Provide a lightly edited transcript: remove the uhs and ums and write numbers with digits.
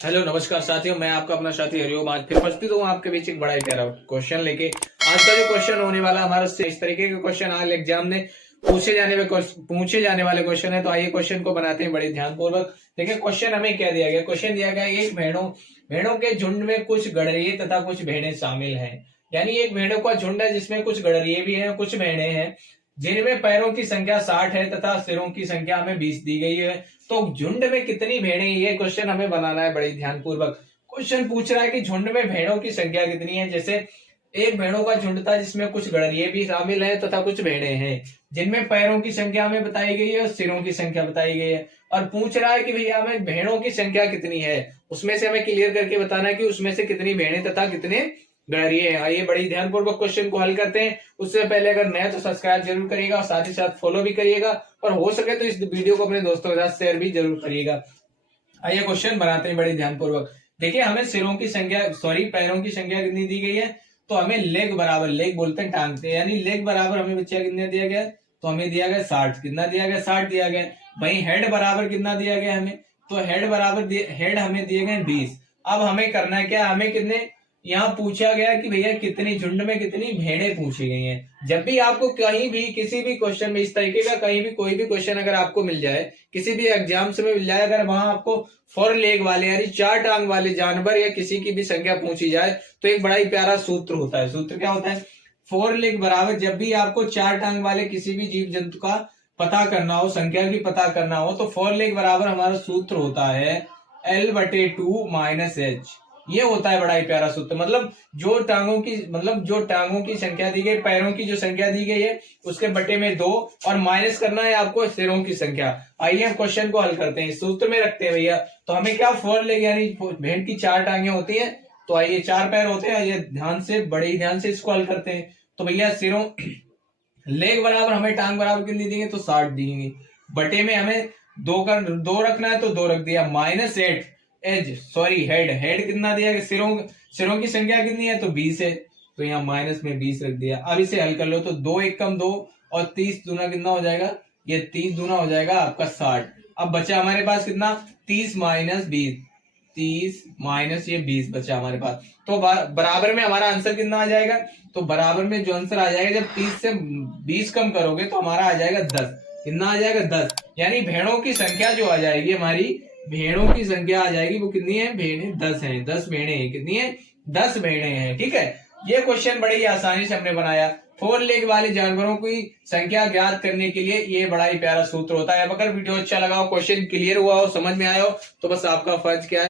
Hello नमस्कार साथियों, मैं आपका अपना साथी हरिओम आज फिर उपस्थित हूँ आपके बीच एक बड़ा ही प्यारा क्वेश्चन लेके। आज का जो क्वेश्चन होने वाला हमारा इस तरीके के क्वेश्चन आज एग्जाम में पूछे जाने वाले क्वेश्चन है। तो आइए क्वेश्चन को बनाते हैं बड़े ध्यानपूर्वक। देखिए क्वेश्चन हमें क्या दिया गया। क्वेश्चन दिया गया एक भेड़ों के झुंड में कुछ गड़रिए तथा कुछ भेड़ें शामिल हैं। यानी एक भेड़ों का झुंड है जिसमें कुछ गड़रिए भी है, कुछ भेड़ें हैं, जिनमें पैरों की संख्या 60 है तथा सिरों की संख्या हमें 20 दी गई है। तो झुंड में कितनी भेड़ें, ये क्वेश्चन हमें बनाना है बड़ी ध्यानपूर्वक। क्वेश्चन पूछ रहा है कि झुंड में भेड़ों की संख्या कितनी है। जैसे एक भेड़ों का झुंड था जिसमें कुछ गड़रिए भी शामिल है तथा कुछ भेड़ें हैं, जिनमें पैरों की संख्या हमें बताई गई है और सिरों की संख्या बताई गई है। और पूछ रहा है कि भैया हमें भेड़ों की संख्या कितनी है, उसमें से हमें क्लियर करके बताना है कि उसमें से कितनी भेड़ें तथा कितने गड़रिए हैं। आइए बड़ी ध्यानपूर्वक क्वेश्चन को हल करते हैं। उससे पहले अगर नया तो सब्सक्राइब जरूर करिएगा और साथ ही साथ फॉलो भी करिएगा, और हो सके तो इस वीडियो को अपने दोस्तों के साथ शेयर भी जरूर करिएगा। आइए क्वेश्चन बनाते हैं बड़ी ध्यानपूर्वक। देखिए हमें पैरों की संख्या कितनी दी गई है। तो हमें लेग बोलते हैं टांगते, यानी लेग बराबर हमें बच्चा कितना दिया गया। तो हमें दिया गया 60। कितना दिया गया? 60 दिया गया। वहीं हेड बराबर कितना दिया गया हमें। तो हेड हमें दिए गए 20। अब हमें करना है क्या, हमें कितने, यहाँ पूछा गया कि भैया कितनी झुंड में कितनी भेड़ें पूछी गई हैं। जब भी आपको कहीं भी किसी भी क्वेश्चन में इस तरीके का कहीं भी कोई भी क्वेश्चन अगर आपको मिल जाए, किसी भी एग्जाम से मिल जाए, अगर वहां आपको 4 लेग वाले यानी 4 टांग वाले जानवर या किसी की भी संख्या पूछी जाए, तो एक बड़ा ही प्यारा सूत्र होता है। सूत्र क्या होता है? 4 लेग बराबर, जब भी आपको 4 टांग वाले किसी भी जीव जंतु का पता करना हो, संख्या की पता करना हो, तो 4 लेग बराबर हमारा सूत्र होता है L/2 - H। ये होता है बड़ा ही प्यारा सूत्र। मतलब जो टांगों की संख्या दी गई, पैरों की जो संख्या दी गई है उसके बटे में 2, और माइनस करना है आपको सिरों की संख्या। आइए हम क्वेश्चन को हल करते हैं, सूत्र में रखते हैं भैया। तो हमें क्या 4 लेग यानी भेड़ की 4 टांगे होती है, तो आइए 4 पैर होते हैं। ये बड़े ही ध्यान से इसको हल करते हैं। तो भैया सिरों लेग बराबर हमें टांग बराबर कितनी देंगे, तो 60 देंगे। बटे में हमें 2 रखना है तो 2 रख दिया, -8 हेड कितना दिया गया, सिरों की संख्या कितनी है, तो 20 है, तो यहाँ माइनस में 20 रख दिया। अब इसे हल कर लो तो 2 1 कम 2 और 30 दूना कितना हो जाएगा, ये 30 दूना हो जाएगा आपका 60। अब बचा हमारे पास कितना, 30 माइनस ये 20 बचा हमारे पास। तो बराबर में हमारा आंसर कितना आ जाएगा। तो बराबर में जो आंसर आ जाएगा, जब 30 से 20 कम करोगे तो हमारा आ जाएगा 10। कितना आ जाएगा, 10। यानी भेड़ों की संख्या जो आ जाएगी हमारी, भेड़ों की संख्या आ जाएगी वो कितनी है, भेड़ें 10 हैं। 10 भेड़ें हैं, कितनी है, 10 भेड़ें हैं। ठीक है, ये क्वेश्चन बड़ी आसानी से हमने बनाया। 4 लेग वाले जानवरों की संख्या ज्ञात करने के लिए ये बड़ा ही प्यारा सूत्र होता है। अब अगर वीडियो अच्छा लगा हो, क्वेश्चन क्लियर हुआ हो, समझ में आया हो, तो बस आपका फर्ज क्या है,